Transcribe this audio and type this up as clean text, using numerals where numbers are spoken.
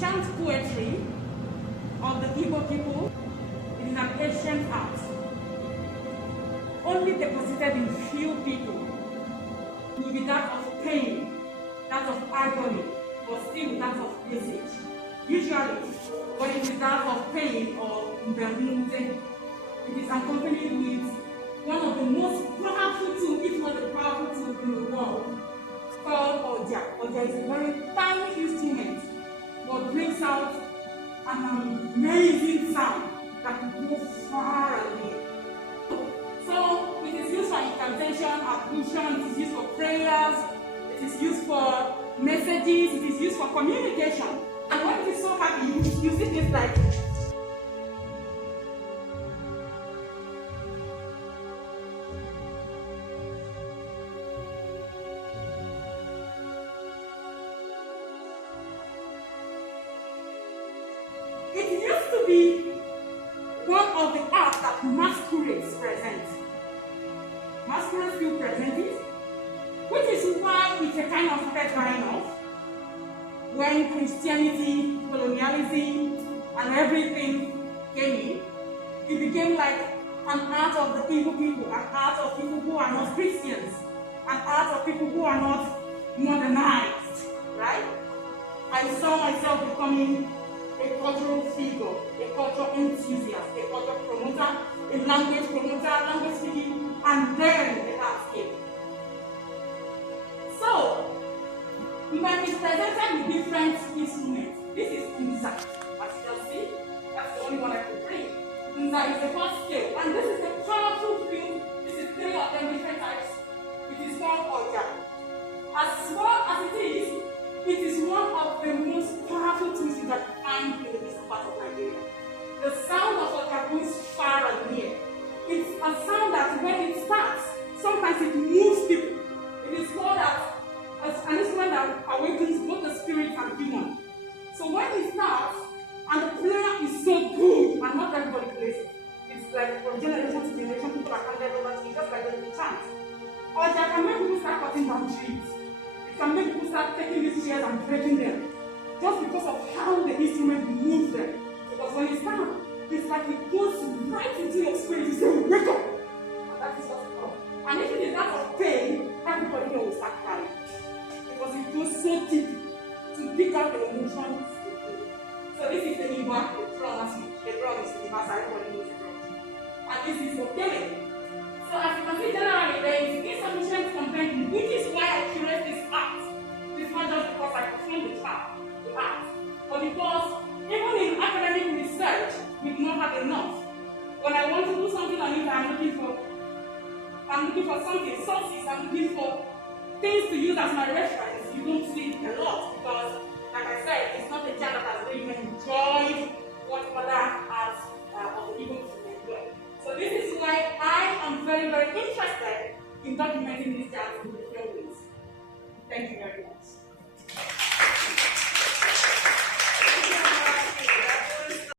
chant poetry of the Igbo people. It is an ancient art, only deposited in few people. It will be that of pain, that of agony, but still that of message. Usually, when it is that of pain or mbemute, it is accompanied with one of the most powerful tools, if not the powerful tool in the world, called Oja. Oja is a very tiny instrument, but brings out an amazing sound that can go far away. So it is used for incantation, ablution, it is used for prayers, it is used for messages, it is used for communication. And when it is so happy, you see things like it used to be one of the arts that masquerades present. Masquerades still present it, which is why it's a kind of started dying off when Christianity, colonialism, and everything came in. It became like an art of the Igbo people, an art of people who are not Christians, an art of people who are not modernized, right? I saw myself becoming a cultural figure, a cultural enthusiast, a cultural promoter, a language promoter, language speaking, and then the art came. So, we might be presented with different instruments. This is Unza, as you can see. That's the only one I could bring. Unza is the first scale, and this is a powerful field. This is 3 of them different types. It is called Oja. As small as it is one of the most powerful tools you can find in the eastern part of Nigeria. The sound of Oja goes far and near. It's a sound that when it starts, sometimes it moves people. It is called an instrument that awakens both the spirit and human. So when it starts, and the player is so good, and not everybody plays it. It's like from generation to generation, people are handed over to it, just like the chant. Oja can make people start cutting down trees. It can make people start taking these chairs and breaking them, just because of how the instrument moves them. Because when it starts, it's like it goes right into your spirit. You say, wake up! And that is what's called. And if it is that of pain, everybody here will start crying. Because it goes so deep to pick up the emotions. So this is the Igbo, the drum, the drum is universal, everybody knows the drum. And this is okay. So as you can see, generally there is insufficient content, which is why I curate this art. It's not just because I perform the art, but because even in academic research, we do not have enough. When I want to do something on it, I'm looking for something, sources, I'm looking for things to use as my reference. You don't see it a lot because, like I said, it's not a genre that really enjoy what other arts of the Igbo enjoy. So this is why I am very, very interested in documenting these genres in different ways. Thank you very much.